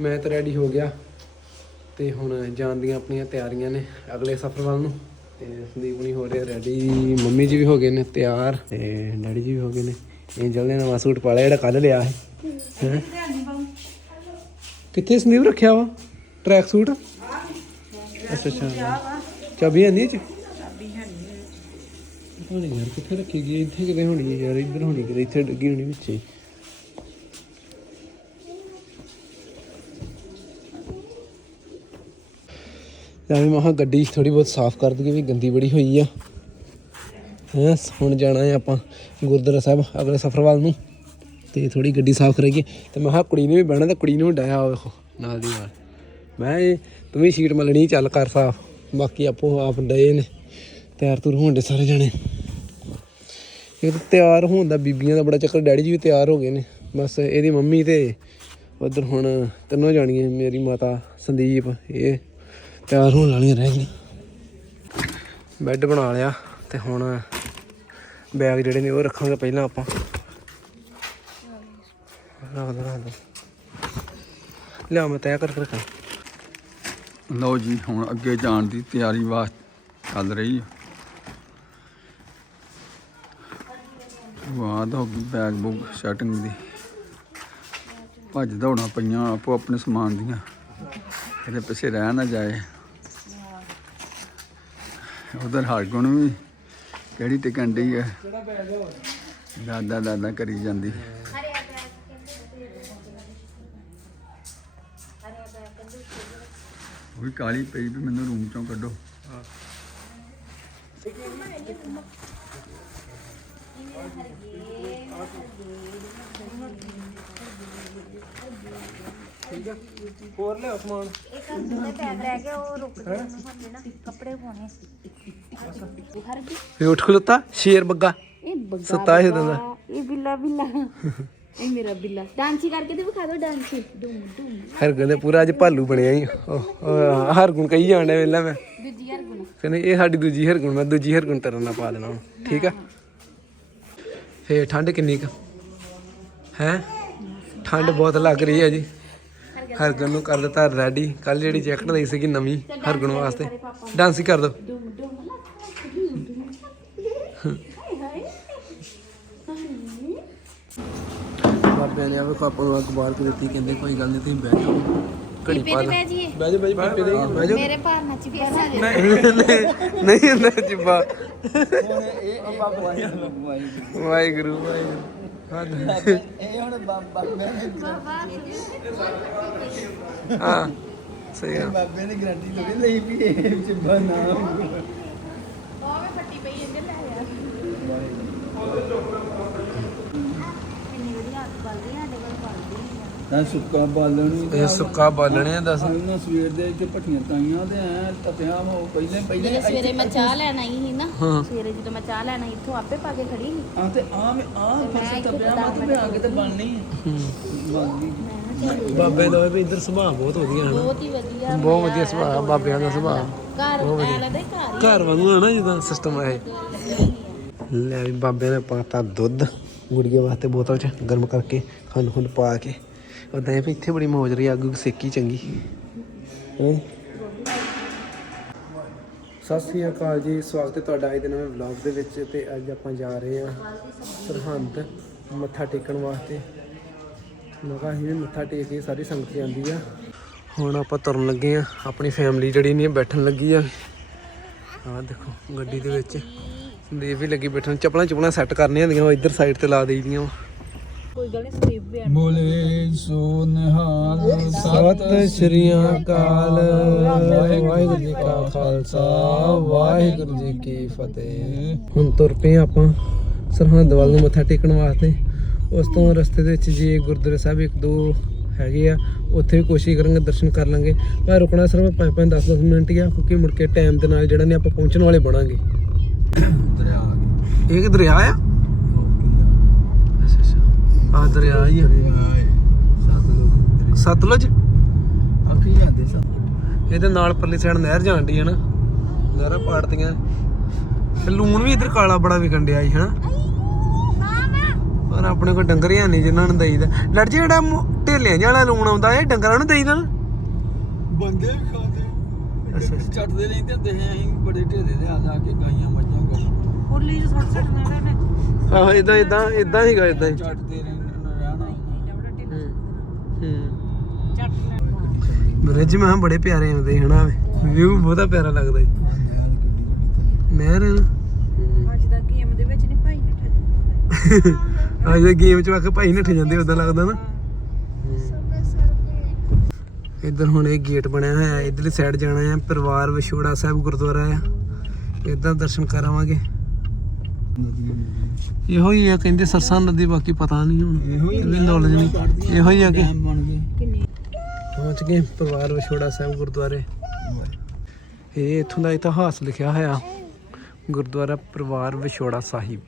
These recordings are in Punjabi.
ਮੈਂ ਤਾਂ ਰੈਡੀ ਹੋ ਗਿਆ ਤੇ ਹੁਣ ਜਾਣ ਦੀਆਂ ਆਪਣੀਆਂ ਤਿਆਰੀਆਂ ਨੇ ਅਗਲੇ ਸਫ਼ਰ ਵੱਲ ਨੂੰ। ਤੇ ਸੰਦੀਪ ਨਹੀਂ ਹੋ ਰਿਹਾ ਰੈਡੀ ਮੰਮੀ ਜੀ ਵੀ ਹੋ ਗਏ ਨੇ ਤਿਆਰ ਤੇ ਡੈਡੀ ਜੀ ਵੀ ਹੋ ਗਏ ਨੇ। ਇਹ ਜਲਨੇ ਨਵਾਂ ਸੂਟ ਪਾ ਲਿਆ ਜਿਹੜਾ ਕੱਲ ਲਿਆ ਹੈ? ਕਿੱਥੇ ਸੰਦੀਪ ਰੱਖਿਆ ਵਾ? Track suit? ਅੱਛਾ ਅੱਛਾ। ਚਾਬੀ ਹੈ ਨਹੀਂ ਚ? ਪਤਾ ਨਹੀਂ ਯਾਰ ਕਿੱਥੇ ਰੱਖੀ ਗਈ ਇੱਥੇ ਕਿਤੇ ਹੋਣੀ ਹੈ ਯਾਰ, ਇੱਧਰ ਹੋਣੀ ਕਿਤੇ, ਇੱਥੇ ਡੱਗੀ ਹੋਣੀ ਵਿੱਚੇ। ਤਾਂ ਵੀ ਮਹਾ ਗੱਡੀ ਥੋੜੀ ਬਹੁਤ ਸਾਫ਼ ਕਰ ਦਈਏ ਵੀ ਗੰਦੀ ਬੜੀ ਹੋਈ ਆ। ਹਾਂ, ਹੁਣ ਜਾਣਾ ਹੈ ਆਪਾਂ ਗੁਰਦੁਆਰਾ ਸਾਹਿਬ ਅਗਲੇ ਸਫ਼ਰ ਵੱਲ ਨੂੰ ਤੇ ਥੋੜੀ ਗੱਡੀ ਸਾਫ਼ ਕਰਾਈਏ। ਤੇ ਮੈਂ ਕਿਹਾ ਕੁੜੀ ਨੇ ਵੀ ਬਹਿਣਾ ਤੇ ਕੁੜੀ ਨੂੰ ਵੀ ਡਾਇਆ ਵੇਖੋ ਨਾਲ ਦੀ ਨਾਲ। ਮੈਂ ਇਹ ਤੂੰ ਵੀ ਸੀਟ ਮਲਣੀ ਚੱਲ ਕਰ ਸਾਫ਼, ਬਾਕੀ ਆਪੋ ਆਪ ਡਏ ਨੇ, ਤਿਆਰ ਤੁਰ ਹੋਣ ਦੇ ਸਾਰੇ ਜਾਣੇ। ਇਹ ਤਾਂ ਤਿਆਰ ਹੋਣ ਦਾ ਬੀਬੀਆਂ ਦਾ ਬੜਾ ਚੱਕਰ, ਡੈਡੀ ਜੀ ਵੀ ਤਿਆਰ ਹੋ ਗਏ ਨੇ। ਬਸ ਇਹਦੀ ਮੰਮੀ ਤੇ ਉਧਰ ਹੁਣ ਤਿੰਨੋਂ ਜਾਣੀਆਂ ਮੇਰੀ ਮਾਤਾ ਸੰਦੀਪ, ਇਹ ਤਿਆਰ ਹੋਣ ਵਾਲੀਆਂ ਰਹਿ ਗਈਆਂ। ਬੈੱਡ ਬਣਾ ਲਿਆ ਤੇ ਹੁਣ ਬੈਗ ਜਿਹੜੇ ਨੇ ਉਹ ਰੱਖਾਂਗੇ ਪਹਿਲਾਂ ਆਪਾਂ। ਰੱਖ ਦੋ ਰੱਖ ਦੋ। ਲਿਆ ਮੈਂ ਤੈਅ ਕਰਕੇ ਰੱਖਾਂ। ਲਓ ਜੀ ਹੁਣ ਅੱਗੇ ਜਾਣ ਦੀ ਤਿਆਰੀ ਵਾਸਤੇ ਚੱਲ ਰਹੀ ਹੈ ਵਾਹ ਹੋ ਗਈ ਬੈਗ ਬੁੱਕ ਸੈਟਿੰਗ ਦੀ। ਭੱਜ ਦੌੜਾਂ ਪਈਆਂ ਆਪੋ ਆਪਣੇ ਸਮਾਨ ਦੀਆਂ। ਇਹਦੇ ਪਿੱਛੇ ਰਹਿ ਨਾ ਜਾਏ। ਉਧਰ ਹਰਗੁਣ ਵੀ ਕਿਹੜੀ ਟਿਕਣ ਡਈ ਹੈ ਦਾਦਾ ਦਾਦਾ ਕਰੀ ਜਾਂਦੀ। ਉਹ ਵੀ ਕਾਲੀ ਪਈ ਵੀ ਮੈਨੂੰ ਰੂਮ ਚੋਂ ਕੱਢੋ। ਠੀਕ ਆ। ਹੋਰ ਲਿਆ ਸਮਾਨ। ਇੱਕ ਅੰਦਰ ਬੈਗ ਰਹਿ ਗਿਆ ਉਹ ਰੁਕ ਗਿਆ ਉਹਨੂੰ ਹੱਲੇ ਨਾ ਕੱਪੜੇ ਪਾਉਣੇ। ਹਰ ਕੀ? ਫੇ ਉੱਠ ਖਲੋਤਾ ਸ਼ੇਰ ਬੱਗਾ। ਇਹ ਬੱਗਾ ਸੁੱਤਾ ਦਾ। ਇਹ ਬਿੱਲਾ ਬਿੱਲਾ। ਇਹ ਮੇਰਾ ਬਿੱਲਾ। ਡਾਂਸੀ ਕਰਕੇ ਤੇ ਵਿਖਾ ਦਿਓ ਡਾਂਸੀ। ਡੂਮ ਡੂਮ ਹਰਗੁਣ ਦੇ ਪੂਰਾ ਅੱਜ ਭਾਲੂ ਬਣਿਆ ਹੀ ਹਰਗੁਣ ਕਹੀ ਜਾਣਦਾ ਵੇਲਾ ਮੈਂ। ਦੂਜੀ ਯਾਰ ਗੁਣਾ ਕਹਿੰਦੇ ਇਹ ਸਾਡੀ ਦੂਜੀ ਹਰਗੁਣ ਮੈਂ ਦੂਜੀ ਹਰਗੁਣ ਤੇਰੇ ਨਾਲ ਪਾ ਦੇਣਾ ਹੁਣ, ਠੀਕ ਆ? ਫੇ ਠੰਡ ਕਿੰਨੀ ਕੁ? ਹੈ? ਠੰਡ ਬਹੁਤ ਲੱਗ ਰਹੀ ਹੈ ਜੀ। ਹਰਗੁਣ ਨੂੰ ਕਰ ਦਿੱਤਾ ਰੈਡੀ ਕੱਲ ਜਿਹੜੀ ਜੈਕਟ ਲਈ ਸੀਗੀ ਨਵੀਂ ਹਰਗੁਣ ਵਾਸਤੇ। ਡਾਂਸ ਹੀ ਕਰ ਦੋ। ਬਾਬਿਆਂ ਨੇ ਆਵੇ ਪਾਪਾ ਨੂੰ ਅਖਬਾਰ ਕੇ ਦਿੱਤੀ ਕਹਿੰਦੇ ਕੋਈ ਗੱਲ ਨਹੀਂ ਤੁਸੀਂ ਬਹਿ ਜਾਓ। ਘੜੀ ਪਾ ਲੈ ਬਹਿ ਜੀਏ ਬਹਿ ਜਾਓ ਪੀਪੇ ਦੇ ਬਹਿ ਜਾਓ। ਮੇਰੇ ਭਾਰ ਨਾ ਚਿਪਾ ਦੇ। ਨਹੀਂ ਨਹੀਂ ਨਹੀਂ ਹੁੰਦਾ ਜਿੱਬਾ ਵਾਹਿਗੁਰੂ। ਵਾਹਿਗੁਰੂ ਹਾਂ ਸਹੀ ਗੱਲ। ਬਾਬੇ ਨੇ ਗਰੰਟੀ ਲਈ ਵੀ ਇਹ ਚਿੱਬਾ ਨਾ ਇੰਨੀ ਵਧੀਆ ਹੱਥ ਬਲਦੀ ਸਾਡੇ ਕੋਲ ਬਲਦੀ ਤਾਂ ਸੁੱਕਾ ਬਾਲਣ ਇਹ ਸੁੱਕਾ ਬਾਲਣੇ ਆ ਦੱਸ। ਸਵੇਰ ਦੇ ਇੱਥੇ ਭੱਠੀਆਂ ਤਾਈਆਂ ਤੇ ਐ ਤਪਿਆ ਉਹ ਪਹਿਲੇ ਪਹਿਲੇ ਸਵੇਰੇ ਮੈਂ ਚਾਹ ਲੈਣ ਆਈ ਸੀ ਨਾ ਹਾਂ। ਸਵੇਰੇ ਜਦੋਂ ਮੈਂ ਚਾਹ ਲੈਣ ਆਈ ਇੱਥੋਂ ਆਪੇ ਪਾ ਕੇ ਖੜੀ ਸੀ। ਆ ਤੇ ਆ ਮੈਂ ਆ ਫਸ ਤਪਿਆ ਮੈਂ ਤੇ ਆ ਕੇ ਤੇ ਬਣਨੀ ਬਣਨੀ ਬਾਬੇ ਦਾ ਵੀ ਇੱਧਰ ਸੁਭਾਅ ਬਹੁਤ ਵਧੀਆ ਹਨ। ਬਹੁਤ ਹੀ ਵਧੀਆ ਬਹੁਤ ਵਧੀਆ ਸੁਭਾਅ ਬਾਬਿਆਂ ਦਾ ਸੁਭਾਅ। ਘਰ ਐ ਲੱਗਦਾ ਘਰ ਘਰ ਵਾਂਗੂ ਨਾ ਜਿੱਦਾਂ ਸਿਸਟਮ ਹੈ ਲੈ ਵੀ ਬਾਬਿਆਂ ਨੇ ਪਾਤਾ ਦੁੱਧ ਗੁੜੀਏ ਵਾਸਤੇ ਬੋਤਲ 'ਚ ਗਰਮ ਕਰਕੇ ਖੰਡ ਖੁੰਡ ਪਾ ਕੇ। ਉਦਾਂ ਇਹ ਵੀ ਇੱਥੇ ਬੜੀ ਮੌਜ ਰਹੀ ਅੱਗ ਸੇਕੀ ਚੰਗੀ। ਸਤਿ ਸ੍ਰੀ ਅਕਾਲ ਜੀ, ਸਵਾਗਤ ਹੈ ਤੁਹਾਡਾ ਅੱਜ ਦੇ ਨਵੇਂ ਵਲੌਗ ਦੇ ਵਿੱਚ ਤੇ ਅੱਜ ਆਪਾਂ ਜਾ ਰਹੇ ਹਾਂ ਸਰਹੰਦ ਮੱਥਾ ਟੇਕਣ ਵਾਸਤੇ। ਮੈਂ ਕਿਹਾ ਮੱਥਾ ਟੇਕ ਕੇ ਸਾਰੀ ਸੰਗਤ ਜਾਂਦੀ ਆ। ਹੁਣ ਆਪਾਂ ਤੁਰਨ ਲੱਗੇ ਆ ਆਪਣੀ ਫੈਮਿਲੀ ਜਿਹੜੀ ਨਹੀਂ ਬੈਠਣ ਲੱਗੀ ਆ। ਆਹ ਦੇਖੋ, ਗੱਡੀ ਦੇ ਵਿੱਚ। ਸੰਦੀਪ ਵੀ ਲੱਗੀ ਬੈਠਣ ਚੱਪਲਾਂ ਚੁਪਲਾਂ ਸੈੱਟ ਕਰਨੀਆਂ ਹੁੰਦੀਆਂ, ਉਹ ਇੱਧਰ ਸਾਈਡ ਤੇ ਲਾ ਦੇਈਦੀਆਂ ਵਾ। ਕੋਈ ਗੱਲ ਨਹੀਂ ਸਲੀਪ ਵੀ ਬੋਲੇ ਸੋ ਨਿਹਾਲ ਸਤਿ ਸ਼੍ਰੀ ਅਕਾਲ। ਵਾਹਿਗੁਰੂ ਜੀ ਕਾ ਖਾਲਸਾ ਵਾਹਿਗੁਰੂ ਜੀ ਕੀ ਫਤਿਹ। ਹੁਣ ਤੁਰ ਪਏ ਆਪਾਂ ਸਰਹੰਦ ਵੱਲ ਨੂੰ ਮੱਥਾ ਟੇਕਣ ਵਾਸਤੇ। ਉਸ ਤੋਂ ਰਸਤੇ ਦੇ ਵਿੱਚ ਜੀ ਗੁਰਦੁਆਰਾ ਸਾਹਿਬ ਇੱਕ ਦੋ ਹੈਗੇ ਆ ਉੱਥੇ ਵੀ ਕੋਸ਼ਿਸ਼ ਕਰਾਂਗੇ ਦਰਸ਼ਨ ਕਰ ਲਾਂਗੇ। ਪਰ ਰੁਕਣਾ ਸਿਰਫ 5-5 10-10 ਮਿੰਟ ਹੀ ਆ ਕਿਉਂਕਿ ਮੁੜ ਕੇ ਟਾਈਮ ਦੇ ਨਾਲ ਜਿਹੜਾ ਨੇ ਆਪਾਂ ਪਹੁੰਚਣ ਵਾਲੇ ਬਣਾਂਗੇ। ਦਰਿਆ ਆ ਗਿਆ। ਇਹ ਕਿ ਦਰਿਆ ਆ? ਆ ਦਰਿਆ ਹੀ ਆ। ਸਤਲੁਜ ਸਤਲੁਜ? ਆਖੀ ਜਾਂਦੇ ਸਾ ਇਹਦੇ ਨਾਲ ਪਰਲੀ ਸਾਈਡ ਨਹਿਰ ਜਾਂਦੀ ਹੈ ਨਾ। ਨਹਿਰਾਂ ਪਾੜਦੀਆਂ ਤੇ ਲੂਣ ਵੀ ਇੱਧਰ ਕਾਲਾ ਬੜਾ ਵਿਕਣ ਡਿਆ ਸੀ ਹਨਾ? ਪਰ ਆਪਣੇ ਕੋਲ ਡੰਗਰ ਹੀ ਨਹੀਂ ਜਿਨ੍ਹਾਂ ਨੂੰ ਦਈਦਾ ਲੜ ਜੀ ਜਿਹੜਾ ਢੇਲਿਆਂ ਜਿਹਾ ਲੂਣ ਆਉਂਦਾ ਇਹ ਡੰਗਰਾਂ ਨੂੰ ਦੇਈ ਨਾ? ਬੰਦੇ ਵੀ ਖਾਂਦੇ। ਅੱਛਾ। ਚੜਦੇ ਰਹਿੰਦੇ ਹੁੰਦੇ ਅਸੀਂ ਬੜੇ ਢੇਲੇ ਦੇ ਆ ਜਾ ਕੇ ਗਾਈਆਂ ਮੱਝਾਂ ਕਰ ਫੁੱਲੀ ਚ ਸੁੱਟ ਸੁੱਟਣਾ ਪੈਣਾ ਆਹੋ ਇਦਾਂ ਇਦਾਂ ਇਦਾਂ ਹੀਗਾ ਇਦਾਂ ਹੀ। ਰਹਿਣਾ ਹੂੰ। ਚੱਟ ਲੈ ਰਿਜ ਮੈਂ ਬੜੇ ਪਿਆਰੇ ਆਉਂਦੇ ਹਨਾ ਵਿਊ ਬਹੁਤਾ ਪਿਆਰਾ ਲੱਗਦਾ ਜੀ। ਮਹਿਰ ਅੱਜ ਦਾ ਗੇਮ ਦੇ ਵਿੱਚ ਨਹੀਂ ਭਾਈ ਨੇ ਠੱਜਣਾ ਅੱਜ ਦੇ ਗੇਮ ਚ ਆਖ ਭਾਈ ਨੱਠ ਜਾਂਦੇ ਉਦਾਂ ਲੱਗਦਾ ਨਾ। ਇੱਧਰ ਹੁਣ ਇਹ ਗੇਟ ਬਣਿਆ ਹੋਇਆ ਹੈ ਇਧਰਲੀ ਸਾਈਡ ਜਾਣਾ ਹੈ ਪਰਿਵਾਰ ਵਿਛੋੜਾ ਸਾਹਿਬ ਗੁਰਦੁਆਰਾ ਆ। ਇੱਦਾਂ ਦਰਸ਼ਨ ਕਰਾਵਾਂਗੇ। ਇਹੋ ਹੀ ਆ ਕਹਿੰਦੇ ਸਰਸਾ ਨਦੀ ਬਾਕੀ ਪਤਾ ਨਹੀਂ ਹੁਣ। ਇਹੋ ਹੀ ਨੌਲੇਜ ਨਹੀਂ ਇਹੋ ਹੀ ਆ ਕਿ ਪਹੁੰਚ ਗਏ ਪਰਿਵਾਰ ਵਿਛੋੜਾ ਸਾਹਿਬ ਗੁਰਦੁਆਰੇ। ਇਹ ਇੱਥੋਂ ਦਾ ਇਤਿਹਾਸ ਲਿਖਿਆ ਹੋਇਆ। ਗੁਰਦੁਆਰਾ ਪਰਿਵਾਰ ਵਿਛੋੜਾ ਸਾਹਿਬ।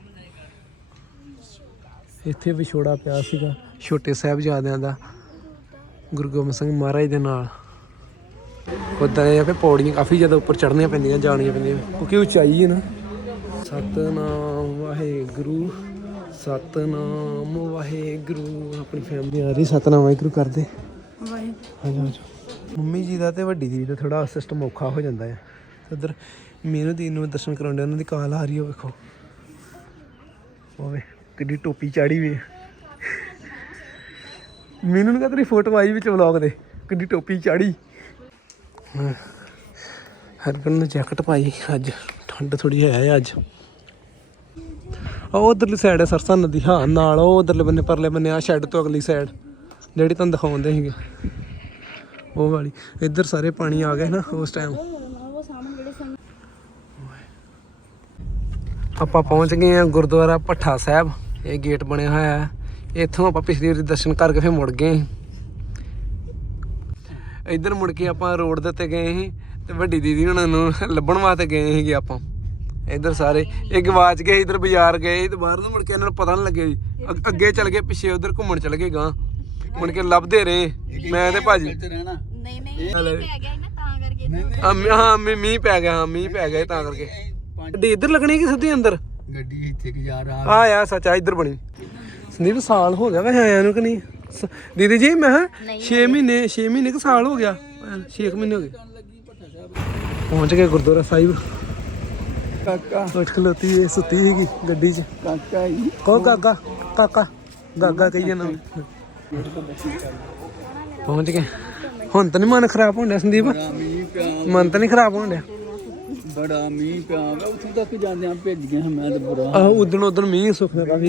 ਇੱਥੇ ਵਿਛੋੜਾ ਪਿਆ ਸੀਗਾ ਛੋਟੇ ਸਾਹਿਬਜ਼ਾਦਿਆਂ ਦਾ। ਗੁਰੂ ਗੋਬਿੰਦ ਸਿੰਘ ਮਹਾਰਾਜ ਦੇ ਨਾਲ। ਉਦਾਂ ਇਹ ਆ ਕਿ ਪੌੜੀਆਂ ਕਾਫੀ ਜ਼ਿਆਦਾ ਉੱਪਰ ਚੜ੍ਹਨੀਆਂ ਪੈਂਦੀਆਂ ਜਾਣੀਆਂ ਪੈਂਦੀਆਂ। ਕਿਉਂਕਿ ਉਚਾਈ ਹੈ ਨਾ। ਸਤਨਾਮ ਵਾਹਿਗੁਰੂ ਸਤਨਾਮ ਵਾਹਿਗੁਰੂ। ਆਪਣੀ ਫੈਮਿਲੀ ਆ ਰਹੀ ਸਤਨਾਮ ਵਾਹਿਗੁਰੂ ਕਰਦੇ। ਵਾਹਿਗੁਰੂ। ਮੰਮੀ ਜੀ ਦਾ ਤੇ ਵੱਡੀ ਦੀ ਦਾ ਥੋੜਾ ਸਿਸਟਮ ਔਖਾ ਹੋ ਜਾਂਦਾ ਹੈ ਉਧਰ ਮੀਨੂ ਦੀ ਨੂੰ ਦਰਸ਼ਨ ਕਰਾਉਂਦੇ ਉਹਨਾਂ ਦੀ ਕਾਲ ਆ ਰਹੀ ਹੋ ਵੇਖੋ। ਓਏ ਕਿੱਡੀ ਟੋਪੀ ਚਾੜੀ ਵੇ ਮੀਨੂ ਨੂੰ ਤੇਰੀ ਫੋਟੋ ਆਈ ਵਿੱਚ ਵਲੌਗ ਦੇ। ਕਿੱਡੀ ਟੋਪੀ ਚਾੜੀ। ਹਰਗਨ ਨੇ ਜੈਕਟ ਪਾਈ ਅੱਜ। ਠੰਡ ਥੋੜੀ ਹੈ ਅੱਜ। ਉਹ ਉਧਰਲੀ ਸਾਈਡ ਹੈ ਸਰਸਾ ਨਦੀ। ਹਾਂ, ਨਾਲ ਉਹ ਉਧਰਲੇ ਬੰਨੇ, ਪਰਲੇ ਬੰਨੇ, ਆ ਸ਼ੈੱਡ ਤੋਂ ਅਗਲੀ ਸਾਈਡ ਜਿਹੜੀ ਤੁਹਾਨੂੰ ਦਿਖਾਉਂਦੇ ਸੀਗੇ। ਉਹ ਵਾਲੀ। ਇੱਧਰ ਸਾਰੇ ਪਾਣੀ ਆ ਗਏ ਨਾ ਉਸ ਟਾਈਮ ਆਪਾਂ ਪਹੁੰਚ ਗਏ ਆ ਗੁਰਦੁਆਰਾ ਭੱਠਾ ਸਾਹਿਬ। ਇਹ ਗੇਟ ਬਣਿਆ ਹੋਇਆ ਹੈ। ਇੱਥੋਂ ਆਪਾਂ ਪਿਛਲੀ ਵਾਰੀ ਦਰਸ਼ਨ ਕਰਕੇ ਫਿਰ ਮੁੜ ਗਏ ਸੀ। ਇੱਧਰ ਮੁੜ ਕੇ ਆਪਾਂ ਰੋਡ ਦੇ ਉੱਤੇ ਗਏ ਸੀ ਤੇ ਵੱਡੀ ਦੀਦੀ ਉਹਨਾਂ ਨੂੰ ਲੱਭਣ ਵਾਸਤੇ ਗਏ ਸੀਗੇ ਆਪਾਂ। ਇੱਧਰ ਸਾਰੇ। ਇਹ ਗਵਾਚ ਗਏ ਇੱਧਰ ਬਾਜ਼ਾਰ ਗਏ ਤੇ ਬਾਹਰ ਨੂੰ ਮੁੜ ਕੇ ਇਹਨਾਂ ਨੂੰ ਪਤਾ ਨਹੀਂ ਲੱਗਿਆ ਜੀ ਅੱਗ- ਅੱਗੇ ਚੱਲ ਗਏ ਪਿੱਛੇ ਉਧਰ ਘੁੰਮਣ ਚੱਲ ਗਏ ਗਾਂ ਮੁੜ ਕੇ ਲੱਭਦੇ ਰਹੇ। ਮੈਂ ਤੇ ਭਾਜੀ ਤੇ ਰਹਿਣਾ? ਨਹੀਂ ਨਹੀਂ ਹਲੇ ਪੈ ਗਿਆ ਸੀ ਨਾ ਤਾਂ ਕਰਕੇ ਨਹੀਂ ਨਹੀਂ। ਆ, ਮੀਂਹ- ਹਾਂ ਮੀਂਹ ਮੀਂਹ ਪੈ ਗਿਆ ਹਾਂ ਮੀਂਹ ਪੈ ਗਿਆ ਤਾਂ ਕਰਕੇ। ਪੰਜ ਗੱਡੀ ਇੱਧਰ ਲੱਗਣੀ ਕਿ ਸਿੱਧੀ ਅੰਦਰ? ਗੱਡੀ ਇੱਥੇ ਕਿ ਜਾ ਰਹਾ ਆ ਆ ਸੱਚ ਆ ਇੱਧਰ ਬਣੀ। ਸੰਦੀਪ ਸਾਲ ਹੋ ਗਿਆ ਵੈਸੇ ਆਇਆ ਨੂੰ ਕਿ ਨਹੀਂ? ਸ- ਦੀਦੀ ਜੀ ਮੈਂ 6 ਮਹੀਨੇ 6 ਮਹੀਨੇ ਕਿ ਸਾਲ ਹੋ ਗਿਆ। 6 ਮਹੀਨੇ ਹੋ ਗਏ। ਪਹੁੰਚ ਗਏ ਗੁਰਦੁਆਰਾ ਸਾਹਿਬ। ਕਾਕਾ। ਉੱਠ ਖਲੋਤੀ ਇਹ ਸੁੱਤੀ ਸੀਗੀ ਗੱਡੀ 'ਚ। ਕਾਕਾ ਹੀ ਕੋ ਗਾਗਾ ਕਾਕਾ। ਗਾਗਾ ਕਹੀ ਜਾਣਾ ਪਹੁੰਚ ਗਏ। ਹੁਣ ਤਾਂ ਨਹੀਂ ਮਨ ਖਰਾਬ ਹੋਣ ਡਿਆ ਸੰਦੀਪ? ਮਨ ਤਾਂ ਨਹੀਂ ਖਰਾਬ ਹੋਣ ਡਿਆ। ਬੜਾ ਮੀਂਹ ਪਿਆ ਵਾ। ਉੱਥੋਂ ਤੱਕ ਜਾਂਦਿਆਂ ਭੇਜ ਗਿਆ ਮੈਂ ਤੇ ਬੁਰਾ ਆਹ ਉਦਣ ਉਦਣ ਮੀਂਹ ਸੁੱਖ ਦਾ ਕਾਫੀ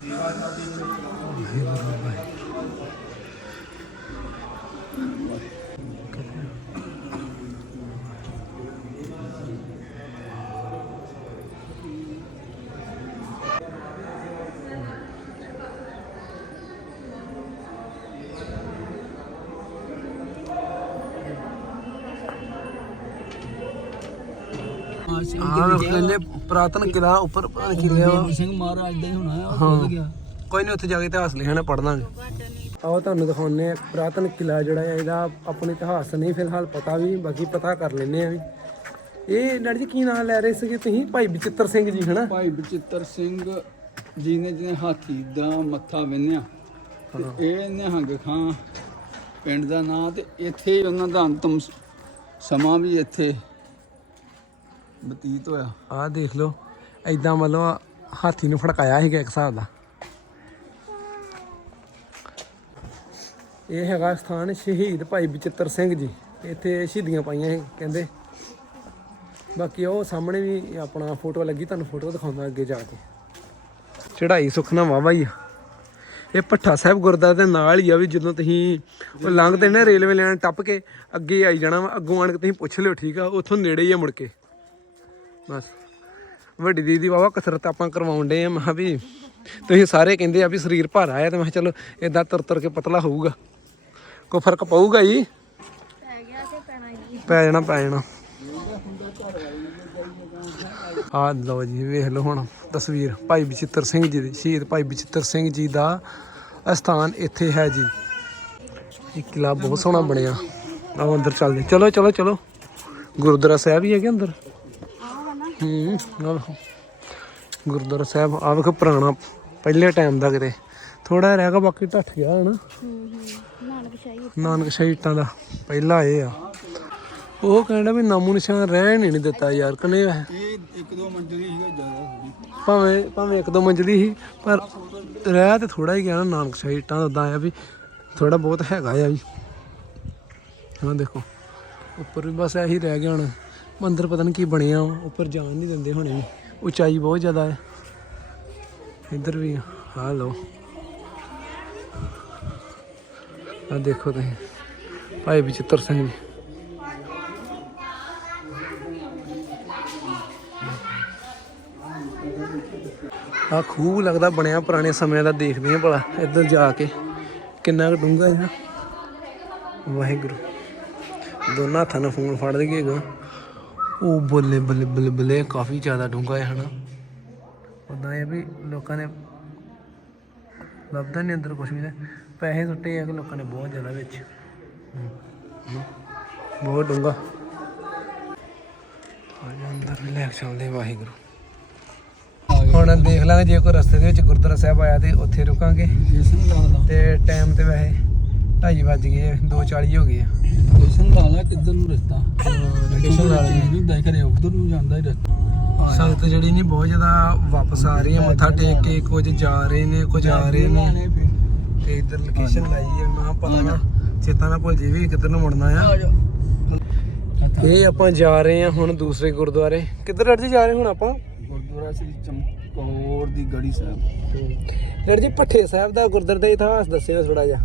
ਆਹ ਕਹਿੰਦੇ ਪ੍ਰਾਤਨ ਕਿਲਾ ਉੱਪਰ ਪਤਾ ਨੀ ਕੀ ਲਿਆ ਵਾ। ਸਿੰਘ ਮਹਾਰਾਜ ਦਾ ਹੀ ਹੋਣਾ ਆ ਉਹ ਖੁੱਲ ਗਿਆ। ਕੋਈ ਨਹੀਂ ਉੱਥੇ ਜਾ ਕੇ ਇਤਿਹਾਸ ਲਿਖਣਾ ਪੜ੍ਹ ਲਾਂਗੇ ਆਓ ਤੁਹਾਨੂੰ ਦਿਖਾਉਂਦੇ ਆ ਪ੍ਰਾਤਨ ਕਿਲਾ ਜਿਹੜਾ ਹੈ ਇਹਦਾ ਆਪਣਾ ਇਤਿਹਾਸ ਨਹੀਂ ਫਿਲਹਾਲ ਪਤਾ ਵੀ ਬਾਕੀ ਪਤਾ ਕਰ ਲੈਨੇ ਆ ਵੀ। ਇਹ ਡੈਡੀ ਜੀ ਕੀ ਨਾਮ ਲੈ ਰਹੇ ਸੀਗੇ ਤੁਸੀਂ? ਭਾਈ ਬਚਿੱਤਰ ਸਿੰਘ ਜੀ ਹਨਾ? ਭਾਈ ਬਚਿੱਤਰ ਸਿੰਘ ਜੀ ਨੇ ਜਿਹਨੇ ਹਾਥੀ ਦਾ ਮੱਥਾ ਵਿੰਨਿਆ ਤੇ ਇਹ ਨਿਹੰਗ ਖਾਂ ਪਿੰਡ ਦਾ ਨਾਂ ਤੇ ਇੱਥੇ ਹੀ ਉਹਨਾਂ ਦਾ ਅੰਤਮ ਸ- ਸਮਾਂ ਵੀ ਇੱਥੇ ਬਤੀਤ ਹੋਇਆ। ਆਹ ਦੇਖ ਲਓ ਐਦਾਂ ਮਤਲਬ ਹਾਥੀ ਨੂੰ ਫੜਕਾਇਆ ਸੀਗਾ ਇੱਕ ਹਿਸਾਬ ਦਾ। ਇਹ ਹੈਗਾ ਸਥਾਨ ਸ਼ਹੀਦ ਭਾਈ ਬਚਿੱਤਰ ਸਿੰਘ ਜੀ, ਇੱਥੇ ਸ਼ਹੀਦੀਆਂ ਪਾਈਆਂ ਸੀ, ਕਹਿੰਦੇ। ਬਾਕੀ ਉਹ ਸਾਹਮਣੇ ਵੀ ਆਪਣਾ ਫੋਟੋ ਲੱਗੀ, ਤੁਹਾਨੂੰ ਫੋਟੋ ਦਿਖਾਉਂਦਾ ਅੱਗੇ ਜਾ ਕੇ। ਚੜਾਈ ਸੁਖਨਾ ਵਾਵਾ ਹੀ ਆ। ਇਹ ਭੱਠਾ ਸਾਹਿਬ ਗੁਰਦੁਆਰੇ ਦੇ ਨਾਲ ਹੀ ਆ ਵੀ ਜਦੋਂ ਤੁਸੀਂ ਉਹ ਲੰਘਦੇ ਨੇ ਰੇਲਵੇ ਲਾਈਨ ਟੱਪ ਕੇ, ਅੱਗੇ ਆਈ ਜਾਣਾ ਵਾ, ਅੱਗੋਂ ਆਣ ਕੇ ਤੁਸੀਂ ਪੁੱਛ ਲਿਓ, ਠੀਕ ਆ? ਉੱਥੋਂ ਨੇੜੇ ਹੀ ਆ ਮੁੜ ਕੇ। ਬਸ। ਵੱਡੀ ਦੀਦੀ ਵਾਵਾ ਕਸਰਤ ਆਪਾਂ ਕਰਵਾਉਣ ਡੇ ਆ, ਮੈਂ ਕਿਹਾ ਵੀ ਤੁਸੀਂ ਸਾਰੇ ਕਹਿੰਦੇ ਆ ਵੀ ਸਰੀਰ ਭਾਰਾ ਆ ਤੇ ਮੈਂ ਕਿਹਾ ਚਲੋ ਇਦਾਂ ਤੁਰ ਤਰ ਕੇ ਪਤਲਾ ਹੋਊਗਾ। ਕੋਈ ਫ਼ਰਕ ਪਊਗਾ ਜੀ? ਪੈ ਪੈ ਜਾਣਾ ਪੈ ਜਾਣਾ। ਆ ਲਓ ਜੀ, ਵੇਖ ਲਓ ਹੁਣ ਤਸਵੀਰ। ਭਾਈ ਬਚਿੱਤਰ ਸਿੰਘ ਜੀ ਦੀ, ਸ਼ਹੀਦ ਭਾਈ ਬਚਿੱਤਰ ਸਿੰਘ ਜੀ ਦਾ ਅਸਥਾਨ ਇੱਥੇ ਹੈ ਜੀ। ਇਹ ਕਿਲਾ ਬਹੁਤ ਸੋਹਣਾ ਬਣਿਆ। ਆਓ ਅੰਦਰ ਚੱਲਦੇ। ਚਲੋ ਚਲੋ ਚਲੋ। ਗੁਰਦੁਆਰਾ ਸਾਹਿਬ ਹੀ ਹੈਗੇ ਅੰਦਰ? ਹੂੰ, ਆਹ। ਵੇਖੋ ਗੁਰਦੁਆਰਾ ਸਾਹਿਬ ਆ ਵੇਖੋ ਪੁਰਾਣਾ, ਪਹਿਲੇ ਟਾਈਮ ਦਾ ਕਿਤੇ। ਥੋੜਾ ਰਹਿ ਗਿਆ, ਬਾਕੀ ਢੱਠ ਗਿਆ ਹਨਾ। ਨਾਨਕ ਸ਼ਾਹੀ ਇੱਟਾਂ ਦਾ, ਪਹਿਲਾ ਇਹ ਆ। ਉਹ ਕਹਿੰਦਾ ਵੀ ਨਾਮੋ ਨਿਸ਼ਾਨ ਰਹਿਣ ਹੀ ਨਹੀਂ ਦਿੱਤਾ ਯਾਰ, ਕਨੇ ਇਹ ਇੱਕ ਦੋ ਮੰਜ਼ਲੀ ਸੀਗਾ ਜ਼ਿਆਦਾ ਭਾਵੇਂ ਭਾਵੇਂ ਇੱਕ ਦੋ ਮੰਜ਼ਲੀ ਸੀ, ਪਰ ਰਹਿ ਤੇ ਥੋੜਾ ਹੀ ਗਿਆ ਨਾ ਨਾਨਕ ਸ਼ਾਹੀ ਇੱਟਾਂ ਦਾ ਉਦਾਂ ਆ ਵੀ ਥੋੜਾ ਬਹੁਤ ਹੈਗਾ ਆ ਵੀ। ਹਾਂ ਦੇਖੋ, ਉੱਪਰ ਵੀ ਬਸ ਇਹੀ ਰਹਿ ਗਿਆ ਹੁਣ। ਮੰਦਰ ਪਤਾ ਨਹੀਂ ਕੀ ਬਣਿਆ ਵਾ, ਉੱਪਰ ਜਾਣ ਨਹੀਂ ਦਿੰਦੇ ਹੁਣੇ ਵੀ। ਉਚਾਈ ਬਹੁਤ ਜ਼ਿਆਦਾ ਹੈ। ਇੱਧਰ ਵੀ ਆ ਲਓ। ਆ ਦੇਖੋ ਤੁਸੀਂ ਭਾਈ ਬਚਿੱਤਰ ਸਿੰਘ ਜੀ। ਆ ਖੂਹ ਲੱਗਦਾ ਬਣਿਆ ਪੁਰਾਣੇ ਸਮਿਆਂ ਦਾ ਦੇਖਦੇ ਆ ਭਲਾ ਇੱਧਰ ਜਾ ਕੇ ਕਿੰਨਾ ਕੁ ਡੂੰਘਾ ਹੈ ਵਾਹਿਗੁਰੂ। ਦੋਨਾਂ ਹੱਥਾਂ ਨਾਲ ਫੋਨ ਫੜ ਲਈਏਗਾ ਉਹ ਬੱਲੇ ਬੱਲੇ ਬੱਲੇ ਬੱਲੇ ਕਾਫੀ ਜ਼ਿਆਦਾ ਡੂੰਘਾ ਹੈ ਹਨਾ? ਉਦਾਂ ਇਹ ਵੀ ਲੋਕਾਂ ਨੇ ਲੱਭਦਾ ਨਹੀਂ ਅੰਦਰ ਕੁਝ ਵੀ ਤੇ ਪੈਸੇ ਸੁੱਟੇ ਆ ਕਿ ਲੋਕਾਂ ਨੇ ਬਹੁਤ ਜ਼ਿਆਦਾ ਵਿੱਚ। ਬਹੁਤ ਡੂੰਘਾ। ਆ ਜਾ ਅੰਦਰ ਰਿਲੈਕਸ ਚੱਲਦੇ ਵਾਹਿਗੁਰੂ। ਹੁਣ ਦੇਖ ਲਾਂਗੇ ਜੇ ਕੋਈ ਰਸਤੇ ਦੇ ਵਿੱਚ ਗੁਰਦੁਆਰਾ ਸਾਹਿਬ ਆਇਆ ਤੇ ਉੱਥੇ ਰੁਕਾਂਗੇ। ਤੇ ਟਾਈਮ ਤੇ ਵੈਸੇ 2:30 ਵੱਜ ਗਏ 2:40 ਹੋ ਗਏ ਆ। ਜੇਸਨ ਲਾ ਲਾ ਕਿੱਧਰ ਨੂੰ ਰਸਤਾ? ਲੋਕੇਸ਼ਨ ਲਾ ਲਈ ਨਹੀਂ ਦੇਖ ਰਿਹਾ ਉਧਰ ਨੂੰ ਜਾਂਦਾ ਹੀ ਰਸਤਾ। ਸੰਗਤ ਜਿਹੜੀ ਨਹੀਂ ਬਹੁਤ ਜ਼ਿਆਦਾ ਵਾਪਸ ਆ ਰਹੀ ਹੈ ਮੱਥਾ ਟੇਕ ਕੇ ਕੁਝ ਜਾ ਰਹੇ ਨੇ ਕੁਝ ਆ ਰਹੇ ਨੇ। ਤੇ ਇੱਧਰ ਲੋਕੇਸ਼ਨ ਲਾਈ ਹੈ ਮੈਂ ਪਤਾ ਨਾ ਚੇਤਾ ਨਾ ਭੁੱਲ ਜੇ ਵੀ ਕਿੱਧਰ ਨੂੰ ਮੁੜਨਾ ਆ। ਇਹ ਆਪਾਂ ਜਾ ਰਹੇ ਹਾਂ ਹੁਣ ਦੂਸਰੇ ਗੁਰਦੁਆਰੇ। ਕਿੱਧਰ ਅੜ ਜਾ ਰਹੇ ਹੁਣ ਆਪਾਂ? ਗੁਰਦੁਆਰਾ ਸ੍ਰੀ ਚਮਕੌਰ ਦੀ ਗੜੀ ਸਾਹਿਬ। ਲੜ ਜੀ ਭੱਠੇ ਸਾਹਿਬ ਦਾ ਗੁਰਦੁਆਰੇ ਦਾ ਇਤਿਹਾਸ ਦੱਸਿਓ ਥੋੜਾ ਜਿਹਾ।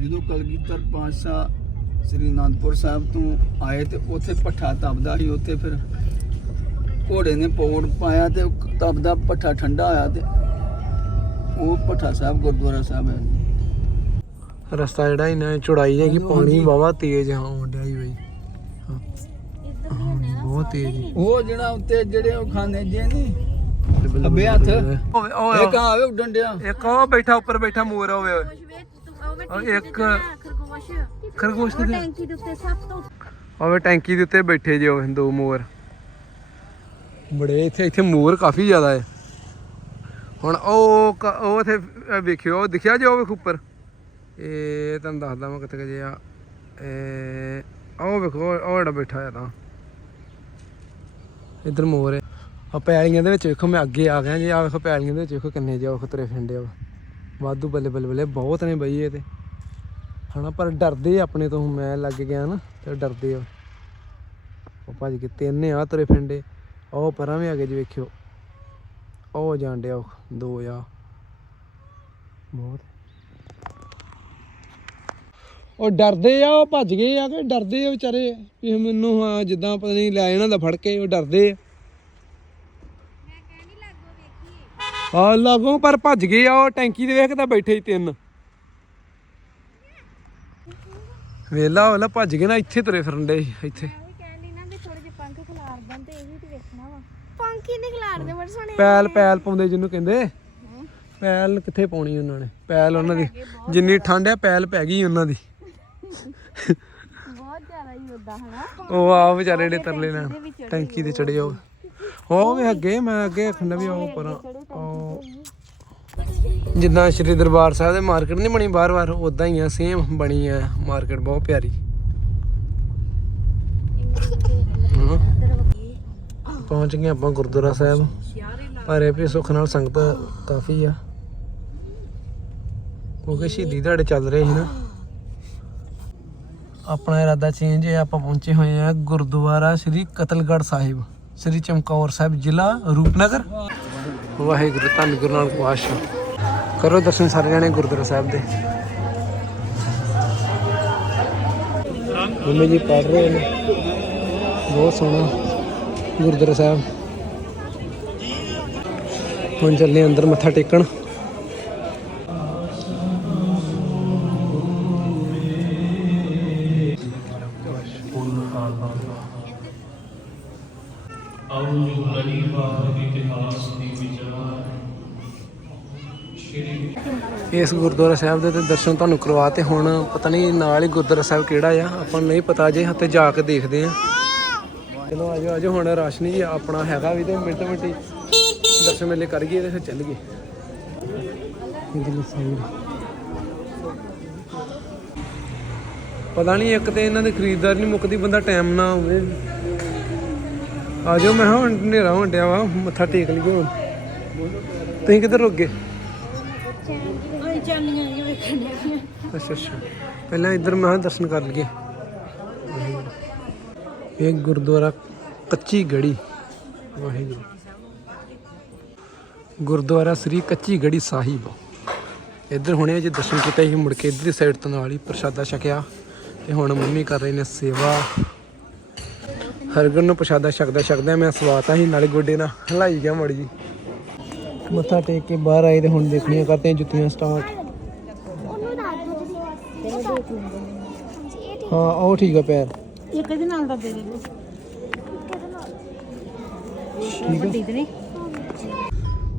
ਜਦੋਂ ਕਲਗੀਧਰ ਪਾਤਸ਼ਾਹ ਸ੍ਰੀ ਅਨੰਦਪੁਰ ਸਾਹਿਬ ਤੋਂ ਆਏ ਤੇ ਉੱਥੇ ਭੱਠਾ ਤਪਦਾ ਸੀ ਉੱਥੇ ਫਿਰ ਘੋੜੇ ਨੇ ਪੌੜ ਪਾਇਆ ਤੇ ਉਹ ਤਪਦਾ ਭੱਠਾ ਠੰਡਾ ਹੋਇਆ ਤੇ ਉਹ ਭੱਠਾ ਸਾਹਿਬ ਗੁਰਦੁਆਰਾ ਸਾਹਿਬ ਹੈ। ਰਸਤਾ ਜਿਹੜਾ ਇਹਨਾਂ ਚੌੜਾਈ ਹੈ ਕਿ ਪਾਣੀ ਵਾਵਾ ਤੇਜ਼ ਹਾਂ। ਆਉਂਦਿਆ ਹੀ ਬਈ ਨਾ ਬਹੁਤ ਤੇਜ਼। ਜੀ ਉਹ ਜਿਹੜਾ ਉੱਤੇ ਜਿਹੜੇ ਉਹ ਖਾਨੇ ਜੇ ਨਹੀਂ ਖੱਬੇ ਹੱਥ। ਇੱਕ ਆਵੇ ਉੱਡਣ ਡਿਆ? ਇੱਕ ਉਹ ਬੈਠਾ ਉੱਪਰ ਬੈਠਾ ਮੋਰ ਹੋਵੇ ਓਏ ਕੁਛ ਵੇ ਤੂੰ ਉਹ ਔਰ ਵੇ ਇੱਕ ਖਰਗੋਸ਼ ਖਰਗੋਸ਼ ਉਹ ਕਿਤੇ ਟੈਂਕੀ ਦੇ ਉੱਤੇ ਸਭ ਤੋਂ ਓਏ ਟੈਂਕੀ ਦੇ ਉੱਤੇ ਬੈਠੇ ਜੇ ਉਹ ਦੋ ਮੋਰ। ਬੜੇ ਇੱਥੇ ਇੱਥੇ ਮੋਰ ਕਾਫੀ ਜ਼ਿਆਦਾ ਹੈ। ਹੁਣ ਉਹ ਕ- ਉਹ ਉਥੇ ਵੇਖਿਓ ਉਹ ਦਿਖਿਆ ਜੇ ਉਹ ਵੇਖ ਉੱਪਰ? ਇਹ ਤੁਹਾਨੂੰ ਦੱਸਦਾ ਮੈਂ ਕਿੱਥੇ ਕੁ ਜੇ ਆ। ਇਹ ਉਹ ਵੇਖੋ ਉਹ ਉਹ ਜਿਹੜਾ ਬੈਠਾ ਹੈ ਤਾਂ। ਇੱਧਰ ਮੋਰ ਹੈ। ਆ ਪੈਲੀਆਂ ਦੇ ਵਿੱਚ ਵੇਖੋ ਮੈਂ ਅੱਗੇ ਆ ਗਿਆ ਜੇ ਆ ਵੇਖੋ ਪੈਲੀਆਂ ਦੇ ਵਿੱਚ ਵੇਖੋ ਕਿੰਨੇ ਜੇ ਉਹ ਤੁਰੇ ਫਿਰਦੇ ਆ ਵਾਧੂ ਬੱਲੇ ਬੱਲੇ ਬੱਲੇ ਬਹੁਤ ਨੇ ਬਈ ਇਹ ਤੇ। ਹਨਾ, ਪਰ ਡਰਦੇ ਆਪਣੇ ਤੋਂ, ਮੈਂ ਲੱਗ ਗਿਆ ਨਾ, ਤੇ ਡਰਦੇ ਆ। ਉਹ ਭੱਜ ਕੇ ਤਿੰਨ ਆ ਤੁਰੇ ਫਿੰਡੇ ਉਹ ਪਰਾਂ ਵੀ ਆ ਗਏ ਜੀ, ਵੇਖਿਓ। ਉਹ ਜਾਂਦੇ ਆ ਦੋ ਆ। ਬਹੁਤ। ਉਹ ਡਰਦੇ ਆ, ਉਹ ਭੱਜ ਗਏ ਆ, ਕਿ ਡਰਦੇ ਆ ਵਿਚਾਰੇ। ਵੀ ਮੈਨੂੰ, ਹਾਂ, ਜਿੱਦਾਂ ਪਤਾ ਨਹੀਂ ਲੈ ਜਾਣਾ ਦਾ ਫੜ ਕੇ, ਉਹ ਡਰਦੇ ਆ। ਆ ਲਾਗੋਂ ਪਰ ਭੱਜ ਗਏ ਆ ਉਹ ਟੈਂਕੀ ਦੇ ਵੇਖ ਤਾਂ ਬੈਠੇ ਹੀ ਤਿੰਨ। ਵੇਲਾ ਵੇਲਾ ਭੱਜ ਗਏ ਨਾ ਇੱਥੇ ਤੁਰੇ ਫਿਰਨ ਦੇ ਇੱਥੇ। ਪੈਲ ਪੈਲ ਪਾਉਂਦੇ ਜਿਹਨੂੰ ਕਹਿੰਦੇ। ਪੈਲ ਕਿੱਥੇ ਪਾਉਣੀ ਉਹਨਾਂ ਨੇ? ਪੈਲ ਉਹਨਾਂ ਦੀ। ਜਿੰਨੀ ਠੰਡ ਆ ਪੈਲ ਪੈ ਗਈ ਉਹਨਾਂ ਦੀ। ਬਹੁਤ ਜ਼ਿਆਦਾ ਹੀ ਉਦਾਂ ਹਨਾ? ਉਹ ਆ ਵਿਚਾਰੇ ਨੇ ਤਰਲੇ ਲੈਣ ਟੈਂਕੀ ਤੇ ਚੜੇ ਉਹ ਉਹ ਵੀ ਅੱਗੇ, ਮੈਂ ਅੱਗੇ ਆਖਣਾ ਵੀ ਉਹ ਪਰ ਉਹ ਜਿੱਦਾਂ ਸ਼੍ਰੀ ਦਰਬਾਰ ਸਾਹਿਬ ਦੇ ਮਾਰਕੀਟ ਨਹੀਂ ਬਣੀ ਬਾਰ-ਬਾਰ ਉਦਾਂ ਹੀ ਆ ਸੇਮ ਬਣੀ ਆ ਮਾਰਕੀਟ, ਬਹੁਤ ਪਿਆਰੀ। ਹਾਂ। ਪਹੁੰਚ ਗਏ ਆਪਾਂ ਗੁਰਦੁਆਰਾ ਸਾਹਿਬ। ਪਰ ਇਹ ਵੀ ਸੁੱਖ ਨਾਲ ਸੰਗਤ ਕਾਫੀ ਆ। ਕਿਉਂਕਿ ਸ਼ਹੀਦੀ ਦਿਹਾੜੇ ਚੱਲ ਰਹੇ ਸੀ ਨਾ। ਆਪਣਾ ਇਰਾਦਾ ਚੇਂਜ ਹੈ ਆਪਾਂ ਪਹੁੰਚੇ ਹੋਏ ਆ ਗੁਰਦੁਆਰਾ ਸ੍ਰੀ ਕਤਲਗੜ੍ਹ ਸਾਹਿਬ। ਸ੍ਰੀ ਚਮਕੌਰ ਸਾਹਿਬ ਜ਼ਿਲ੍ਹਾ ਰੂਪਨਗਰ। ਵਾਹਿਗੁਰੂ, ਧੰਨ ਗੁਰੂ ਨਾਨਕ ਪਾਤਸ਼ਾਹ। ਕਰੋ ਦਰਸ਼ਨ ਸਾਰੇ ਜਣੇ ਗੁਰਦੁਆਰਾ ਸਾਹਿਬ ਦੇ। ਮੰਮੀ ਜੀ ਪੜ ਰਹੇ ਨੇ। ਬਹੁਤ ਸੋਹਣਾ ਗੁਰਦੁਆਰਾ ਸਾਹਿਬ। ਹੁਣ ਚੱਲੇ ਅੰਦਰ ਮੱਥਾ ਟੇਕਣ। ਇਸ ਗੁਰਦੁਆਰਾ ਸਾਹਿਬ ਦੇ ਤੇ ਦਰਸ਼ਨ ਤੁਹਾਨੂੰ ਕਰਵਾਤੇ ਹੁਣ ਪਤਾ ਨਹੀਂ ਨਾਲ ਹੀ ਗੁਰਦੁਆਰਾ ਸਾਹਿਬ ਕਿਹੜਾ ਆ, ਆਪਾਂ ਨਹੀਂ ਪਤਾ ਜੇ, ਹੱਥੇ ਜਾ ਕੇ ਦੇਖਦੇ ਆ। ਚਲੋ ਆਜੋ ਆਜੋ ਹੁਣ ਰਸ਼ ਜੀ ਆਪਣਾ ਹੈਗਾ ਵੀ ਤੇ ਮਿੰਟ ਮਿੰਟੀ ਦਰਸ਼ਨ ਮੇਲੇ ਕਰੀਏ ਤੇ ਫਿਰ ਚੱਲੀਏ ਇਧਰਲੀ ਪਤਾ ਨਹੀਂ ਇੱਕ ਤੇ ਇਹਨਾਂ ਦੇ ਖਰੀਦਦਾਰ ਨਹੀਂ ਮੁੱਕਦੀ, ਬੰਦਾ ਟਾਈਮ ਨਾ ਹੋਵੇ। ਆ ਜਾਓ, ਮੈਂ ਹੁਣ ਹਨੇਰਾ ਹੋਣ ਡਿਆ ਵਾ, ਮੱਥਾ ਟੇਕ ਲਈਏ ਹੁਣ। ਤੁਸੀਂ ਕਿੱਧਰ ਰੁਕ ਗਏ? ਅਸੀਂ ਚਾਨੀਆਂ ਵੇਖਣ ਡਏ ਅੱਛਾ ਅੱਛਾ। ਪਹਿਲਾਂ ਇੱਧਰ ਮੈਂ ਕਿਹਾ ਦਰਸ਼ਨ ਕਰ ਲਈਏ। ਇਹ ਗੁਰਦੁਆਰਾ ਕੱਚੀ ਗੜੀ। ਵਾਹਿਗੁਰੂ। ਗੁਰਦੁਆਰਾ ਸ੍ਰੀ ਕੱਚੀ ਗੜੀ ਸਾਹਿਬ। ਇੱਧਰ ਹੁਣੇ ਜੇ ਦਰਸ਼ਨ ਕੀਤਾ ਸੀ, ਮੁੜ ਕੇ ਇੱਧਰਲੀ ਸਾਈਡ ਤੋਂ ਨਾਲ ਹੀ ਪ੍ਰਸ਼ਾਦਾ ਛਕਿਆ। ਤੇ ਹੁਣ ਮੰਮੀ ਕਰ ਰਹੇ ਨੇ ਸੇਵਾ। ਹਰਗੁਣ ਨੂੰ ਪ੍ਰਸ਼ਾਦਾ ਛਕਦਾ ਛਕਦਾ ਮੈਂ ਸਵਾਤਾ ਸੀ ਨਾਲੇ ਗੋਡੇ ਨਾਲ ਹਲਾਈ ਗਿਆ ਮੜ ਜੀ ਮੱਥਾ ਟੇਕ ਕੇ ਬਾਹਰ ਆਏ ਤੇ ਹੁਣ ਦੇਖਣੀਆਂ ਕਰਦੇ ਜੁੱਤੀਆਂ ਸਟਾਰਟ ਉਹਨੂੰ ਰਾਤ ਨੂੰ ਤੁਸੀਂ ਤੈਨੂੰ ਦੇਖ ਲੈਂਦੇ ਹਾਂਜੀ ਇਹ ਠੀਕ ਹਾਂ ਉਹ ਠੀਕ ਆ ਪੈਰ। ਇੱਕ ਇਹਦੇ ਨਾਲ ਦਾ ਦੇ ਠੀਕ ਆ।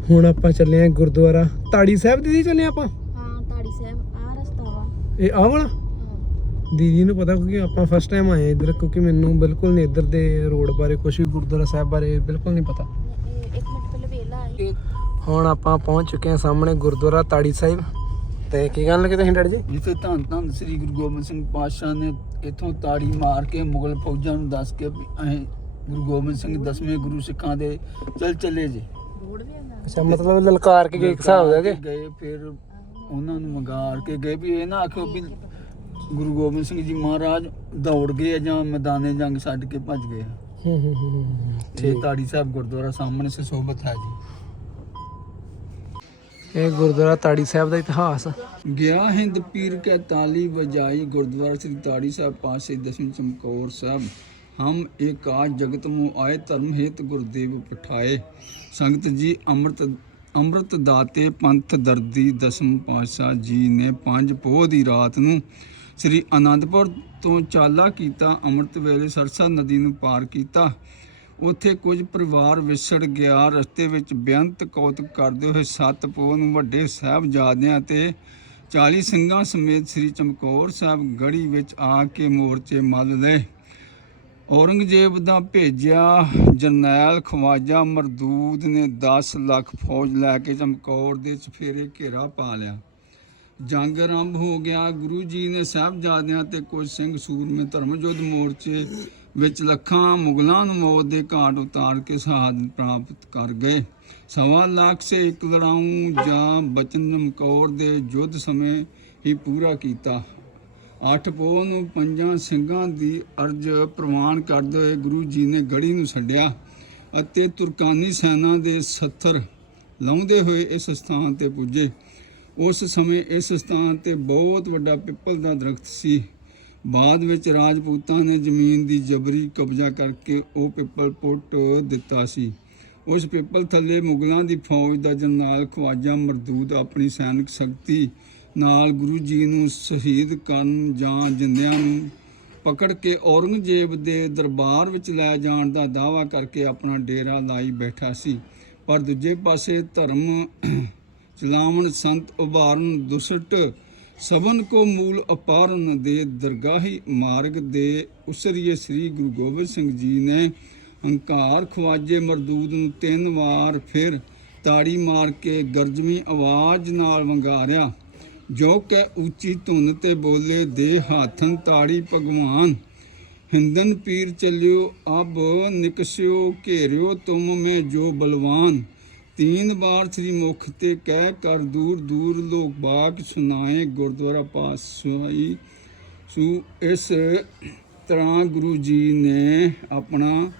ਹੁਣ ਆਪਾਂ ਚੱਲੇ ਆਂ ਗੁਰਦੁਆਰਾ। ਤਾੜੀ ਸਾਹਿਬ ਦੀਦੀ ਚੱਲੇ ਆਪਾਂ? ਹਾਂ ਤਾੜੀ ਸਾਹਿਬ ਆ ਰਸਤਾ ਵਾ। ਇਹ ਆਹ ਵਾਲਾ? ਦੀਦੀ ਨੂੰ ਪਤਾ ਕਿਉਂਕਿ ਆਪਾਂ ਫਸਟ ਟਾਈਮ ਆਏ ਹਾਂ ਇੱਧਰ ਕਿਉਂਕਿ ਮੈਨੂੰ ਬਿਲਕੁਲ ਨਹੀਂ ਇੱਧਰ ਦੇ ਰੋਡ ਬਾਰੇ ਕੁਝ ਵੀ ਗੁਰਦੁਆਰਾ ਸਾਹਿਬ ਬਾਰੇ ਬਿਲਕੁਲ ਨਹੀਂ ਪਤਾ। ਇਹ ਇੱਕ ਮਿੰਟ ਪਹਿਲੇ ਵੇਲਾ ਆਈ। ਹੁਣ ਆਪਾਂ ਪਹੁੰਚ ਚੁੱਕੇ ਹਾਂ ਸਾਹਮਣੇ ਗੁਰਦੁਆਰਾ ਤਾੜੀ ਸਾਹਿਬ। ਤੇ ਕੀ ਕਹਿਣ ਲੱਗੇ ਤੁਸੀਂ ਡੈਡੀ ਜੀ? ਜਿੱਥੇ ਧੰਨ ਧੰਨ ਸ੍ਰੀ ਗੁਰੂ ਗੋਬਿੰਦ ਸਿੰਘ ਪਾਤਸ਼ਾਹ ਨੇ ਇੱਥੋਂ ਤਾੜੀ ਮਾਰ ਕੇ ਮੁਗਲ ਫੌਜਾਂ ਨੂੰ ਦੱਸ ਕੇ ਵੀ ਅਸੀਂ ਗੁਰੂ ਗੋਬਿੰਦ ਸਿੰਘ ਦਸਵੇਂ ਗੁਰੂ ਸਿੱਖਾਂ ਦੇ ਚੱਲ ਚੱਲੇ ਜੀ। ਅੱਛਾ ਮਤਲਬ ਲਲਕਾਰ ਕੇ ਗਏ ਇੱਕ ਹਿਸਾਬ ਦਾ ਕਿ ਗਏ ਫਿਰ ਉਹਨਾਂ ਨੂੰ ਮੰਗਾਰ ਕੇ ਗਏ ਵੀ ਇਹ ਨਾ ਆਖੋ ਵੀ ਗੁਰੂ ਗੋਬਿੰਦ ਸਿੰਘ ਜੀ ਮਹਾਰਾਜ ਦੌੜ ਗਏ ਆ ਜਾਂ ਮੈਦਾਨੇ ਜੰਗ ਛੱਡ ਕੇ ਭੱਜ ਗਏ ਆ। ਹੂੰ ਹੂੰ ਹੂੰ, ਹੂੰ। ਇਹ ਤਾੜੀ ਸਾਹਿਬ ਗੁਰਦੁਆਰਾ ਸਾਹਮਣੇ ਸੇ ਸੋਬਤ ਹੈ ਜੀ। ਇਹ ਗੁਰਦੁਆਰਾ ਤਾੜੀ ਸਾਹਿਬ ਦਾ ਇਤਿਹਾਸ। ਗਿਆ ਹਿੰਦ ਪੀਰ ਕੇ ਤਾਲੀ ਵਜਾਈ ਗੁਰਦੁਆਰਾ ਸ੍ਰੀ ਤਾੜੀ ਸਾਹਿਬ ਪਾਸੇ ਦਸਮ ਚਮਕੌਰ ਸਾਹਿਬ। ਹਮ ਏਕ ਜਗਤ ਮੋ ਆਏ, ਧਰਮ ਹੇਤ ਗੁਰਦੇਵ ਪਠਾਏ ਸੰਗਤ ਜੀ ਅੰਮ੍ਰਿਤ ਅੰਮ੍ਰਿਤ ਦਾਤੇ ਪੰਥ ਦਰਦੀ ਦਸਮ ਪਾਤਸ਼ਾਹ ਜੀ ਨੇ ਪੰਜ ਪੋਹ ਦੀ ਰਾਤ ਨੂੰ ਸ੍ਰੀ ਅਨੰਦਪੁਰ ਤੋਂ ਚਾਲਾ ਕੀਤਾ, ਅੰਮ੍ਰਿਤ ਵੇਲੇ ਸਰਸਾ ਨਦੀ ਨੂੰ ਪਾਰ ਕੀਤਾ। ਉੱਥੇ ਕੁਝ ਪਰਿਵਾਰ ਵਿਛੜ ਗਿਆ। ਰਸਤੇ ਵਿੱਚ ਬੇਅੰਤ ਕੌਤਕ ਕਰਦੇ ਹੋਏ ਸੱਤ ਪੋਹ ਨੂੰ ਵੱਡੇ ਸਾਹਿਬਜ਼ਾਦਿਆਂ ਤੇ 40 ਸਿੰਘਾਂ ਸਮੇਤ ਸ੍ਰੀ ਚਮਕੌਰ ਸਾਹਿਬ ਗੜੀ ਵਿੱਚ ਆ ਕੇ ਮੋਰਚੇ ਮੱਲ ਲਏ। ਔਰੰਗਜ਼ੇਬ ਦਾ ਭੇਜਿਆ ਜਰਨੈਲ ਖਵਾਜਾ ਮਰਦੂਦ ਨੇ 10 ਲੱਖ ਫੌਜ ਲੈ ਕੇ ਚਮਕੌਰ ਦੇ ਚਫੇਰੇ ਘੇਰਾ ਪਾ ਲਿਆ। ਜੰਗ ਆਰੰਭ ਹੋ ਗਿਆ। ਗੁਰੂ ਜੀ ਨੇ ਸਾਹਿਬਜ਼ਾਦਿਆਂ ਤੇ ਕੁਝ ਸਿੰਘ ਸੂਰਮੇ ਧਰਮਯੁੱਧ ਮੋਰਚੇ ਵਿੱਚ ਲੱਖਾਂ ਮੁਗਲਾਂ ਨੂੰ ਮੌਤ ਦੇ ਘਾਟ ਉਤਾਰ ਕੇ ਸ਼ਹਾਦਤ ਪ੍ਰਾਪਤ ਕਰ ਗਏ। ਸਵਾ ਲੱਖ ਸੇ ਇੱਕ ਲੜਾਊ ਜਾਂ ਬਚਨ ਚਮਕੌਰ ਦੇ ਯੁੱਧ ਸਮੇਂ ਹੀ ਪੂਰਾ ਕੀਤਾ। ਅੱਠ ਪੋਹ ਨੂੰ ਪੰਜਾਂ ਸਿੰਘਾਂ ਦੀ ਅਰਜ ਪ੍ਰਵਾਨ ਕਰਦੇ ਹੋਏ ਗੁਰੂ ਜੀ ਨੇ ਗੜੀ ਨੂੰ ਛੱਡਿਆ ਅਤੇ ਤੁਰਕਾਨੀ ਸੈਨਾ ਦੇ ਸੱਥਰ ਲਾਉਂਦੇ ਹੋਏ ਇਸ ਸਥਾਨ ਤੇ ਪੁੱਜੇ। ਉਸ ਸਮੇਂ ਇਸ ਸਥਾਨ ਤੇ ਬਹੁਤ ਵੱਡਾ ਪਿੱਪਲ ਦਾ ਦਰਖਤ ਸੀ। ਬਾਅਦ ਵਿੱਚ ਰਾਜਪੂਤਾਂ ਨੇ ਜ਼ਮੀਨ ਦੀ ਜਬਰੀ ਕਬਜ਼ਾ ਕਰਕੇ ਉਹ ਪਿੱਪਲ ਪੁੱਟ ਦਿੱਤਾ ਸੀ। ਉਸ ਪਿੱਪਲ ਥੱਲੇ ਮੁਗਲਾਂ ਦੀ ਫੌਜ ਦਾ ਜਰਨੈਲ ਖਵਾਜਾ ਮਰਦੂਦ ਆਪਣੀ ਸੈਨਿਕ ਸ਼ਕਤੀ ਨਾਲ ਗੁਰੂ ਜੀ ਨੂੰ ਸ਼ਹੀਦ ਕਰਨ ਜਾਂ ਜਿੰਦਿਆਂ ਨੂੰ ਪਕੜ ਕੇ ਔਰੰਗਜ਼ੇਬ ਦੇ ਦਰਬਾਰ ਵਿੱਚ ਲੈ ਜਾਣ ਦਾ ਦਾਅਵਾ ਕਰਕੇ ਆਪਣਾ ਡੇਰਾ ਲਾਈ ਬੈਠਾ ਸੀ। ਪਰ ਦੂਜੇ ਪਾਸੇ ਧਰਮ ਚਲਾਵਣ ਸੰਤ ਉਭਾਰਨ ਦੁਸਟ ਸਭਨ ਕੋ ਮੂਲ ਅਪਾਰਨ ਦੇ ਦਰਗਾਹੀ ਮਾਰਗ ਦੇ ਉਸਰੀਏ ਸ੍ਰੀ ਗੁਰੂ ਗੋਬਿੰਦ ਸਿੰਘ ਜੀ ਨੇ ਹੰਕਾਰ ਖਵਾਜੇ ਮਰਦੂਦ ਨੂੰ ਤਿੰਨ ਵਾਰ ਫਿਰ ਤਾੜੀ ਮਾਰ ਕੇ ਗਰਜਵੀਂ ਆਵਾਜ਼ ਨਾਲ ਵੰਗਾਰਿਆ, ਜੋ ਕਿ ਉੱਚੀ ਧੁਨ ਤੇ ਬੋਲੇ ਦੇ ਹਾਥਨ ਤਾੜੀ, ਭਗਵਾਨ, ਹਿੰਦਨ ਪੀਰ ਚੱਲਿਓ, ਅਬ ਨਿਕਸਿਓ, ਘੇਰਿਓ ਤੁਮ ਮੈਂ ਜੋ ਬਲਵਾਨ ਤੀਨ ਬਾਰ ਸ੍ਰੀ ਮੁਖ ਤੇ ਕਹਿ ਕਰ ਦੂਰ ਦੂਰ ਲੋਕ ਬਾਕ ਸੁਨਾਏ ਗੁਰਦੁਆਰਾ ਪਾਸ ਸੁਈ ਸੂ ਇਸ ਤਰ੍ਹਾਂ ਗੁਰੂ ਜੀ ਨੇ ਆਪਣਾ,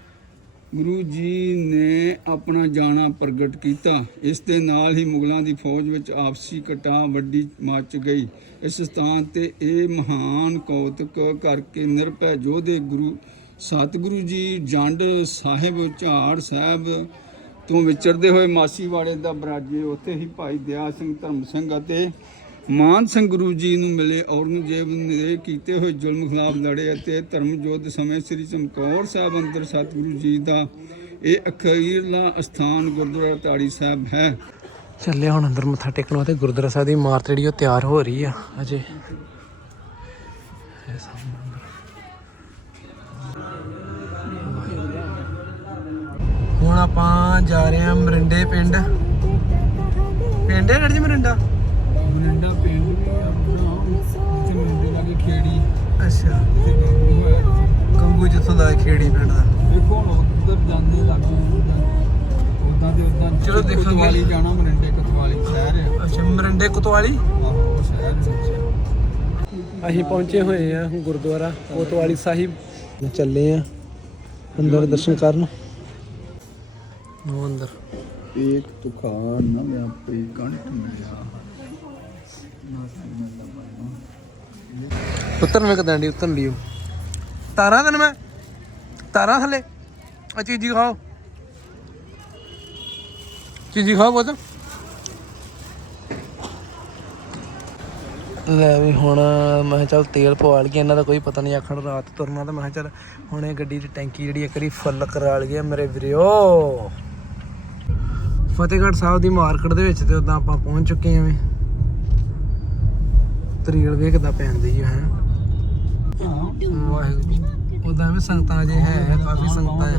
ਗੁਰੂ ਜੀ ਨੇ ਆਪਣਾ ਜਾਣਾ ਪ੍ਰਗਟ ਕੀਤਾ। ਇਸ ਦੇ ਨਾਲ ਹੀ ਮੁਗਲਾਂ ਦੀ ਫੌਜ ਵਿੱਚ ਆਪਸੀ ਕਟਾ ਵੱਡੀ ਮੱਚ ਗਈ। ਇਸ ਸਥਾਨ ਤੇ ਇਹ ਮਹਾਨ ਕੌਤਕ ਕਰਕੇ ਨਿਰਭੈ ਯੋਧੇ ਗੁਰੂ, ਸਤਿਗੁਰੂ ਜੀ, ਜੰਡ ਸਾਹਿਬ, ਝਾੜ ਸਾਹਿਬ ਤੋਂ ਵਿਚਰਦੇ ਹੋਏ ਮਾਸੀਵਾੜੇ ਦਾ ਬਰਾਜੇ, ਉੱਥੇ ਹੀ ਭਾਈ ਦਿਆ ਸਿੰਘ ਧਰਮ ਸਿੰਘ ਅਤੇ ਮਾਨ ਸਿੰਘ ਗੁਰੂ ਜੀ ਨੂੰ ਮਿਲੇ, ਔਰੰਗਜ਼ੇਬ ਨੇ ਕੀਤੇ ਹੋਏ ਜ਼ੁਲਮ ਖਿਲਾਫ ਲੜੇ ਅਤੇ ਧਰਮ ਯੁੱਧ ਸਮੇਂ ਸ੍ਰੀ ਚਮਕੌਰ ਸਾਹਿਬ ਅੰਦਰ ਸਤਿਗੁਰੂ ਜੀ ਦਾ ਇਹ ਅਖੀਰਲਾ ਅਸਥਾਨ ਗੁਰਦੁਆਰਾ ਤਾੜੀ ਸਾਹਿਬ ਹੈ। ਚੱਲੇ ਹੁਣ ਅੰਦਰ ਮੱਥਾ ਟੇਕਣ ਵਾਸਤੇ। ਗੁਰਦੁਆਰਾ ਸਾਹਿਬ ਦੀ ਇਮਾਰਤ ਜਿਹੜੀ ਉਹ ਤਿਆਰ ਹੋ ਰਹੀ ਆ, ਅਜੇ। ਇਹ ਸਾਹਮਣੇ ਹੁਣ ਆਪਾਂ ਜਾ ਰਹੇ ਹਾਂ ਮਰਿੰਡੇ ਪਿੰਡ। ਪਿੰਡ ਹੈ ਜੀ ਮਰਿੰਡਾ? ਮਰਿੰਡਾ ਪਿੰਡ ਵੀ ਆਪਣਾ ਇੱਥੇ ਮਰਿੰਡੇ ਲਾਗੇ ਖੇੜੀ। ਅੱਛਾ। ਜਿੱਥੋਂ ਦਾ ਖੇੜੀ ਪਿੰਡ ਦਾ। ਦੇਖੋ ਹੁਣ ਉੱਧਰ ਜਾਂਦੇ ਲੱਗੇ ਉਦਾਂ ਦੇ ਉਦਾਂ ਚਲੋ ਦੇਖਾਂਗੇ। ਕੋਤਵਾਲੀ ਜਾਣਾ ਮਰਿੰਡੇ ਕੋਤਵਾਲੀ ਸ਼ਹਿਰ ਹੈ। ਅੱਛਾ ਮਰਿੰਡੇ ਕੋਤਵਾਲੀ? ਆਹੋ ਸ਼ਹਿਰ ਅਸੀਂ ਪਹੁੰਚੇ ਹੋਏ ਆ ਗੁਰਦੁਆਰਾ ਕੋਤਵਾਲੀ ਸਾਹਿਬ। ਚੱਲੇ ਆ ਅੰਦਰ ਦਰਸ਼ਨ ਕਰਨ। ਉਹ ਅੰਦਰ ਇੱਕ ਦੁਕਾਨ ਨਾ ਮੈਂ ਆਪੇ ਕੰਠ ਮਿਲਿਆ ਉਤਰਨ ਮੈਂ ਕਦਾਂ ਦੀ ਉਤਰਨ ਲਿਓ। ਤਾਰਾਂ ਤਨ ਮੈਂ। ਤਾਰਾਂ ਥੱਲੇ। ਆ ਚੀਜ਼ੀ ਖਾਓ ਚੀਜ਼ੀ ਖਾਓ ਬੋਤ ਲੈ ਵੀ ਹੁਣ ਮੈਂ ਚੱਲ ਤੇਲ ਪਵਾ ਲਈਏ ਇਹਨਾਂ ਦਾ ਕੋਈ ਪਤਾ ਨਹੀਂ ਆਖਣ ਰਾਤ ਤੁਰਨਾ ਤਾਂ ਮੈਂ ਚੱਲ ਹੁਣ ਇਹ ਗੱਡੀ ਦੀ ਟੈਂਕੀ ਜਿਹੜੀ ਇੱਕ ਵਾਰੀ ਫੁੱਲ ਕਰਾ ਲਈਏ ਮੇਰੇ ਵੀਰਿਓ। ਫਤਿਹਗੜ੍ਹ ਸਾਹਿਬ ਦੀ ਮਾਰਕੀਟ ਦੇ ਵਿੱਚ ਤੇ ਉਦਾਂ ਆਪਾਂ ਪਹੁੰਚ ਚੁੱਕੇ ਆਂ ਤਰੀਲ ਵੇਖਦਾ ਪੈਂਦੀ ਹੈ। ਵਾਹਿਗੁਰੂ ਉਦਾਂ ਵੀ ਸੰਗਤਾਂ ਜੇ ਹੈ ਕਾਫੀ ਸੰਗਤਾਂ ਹੈ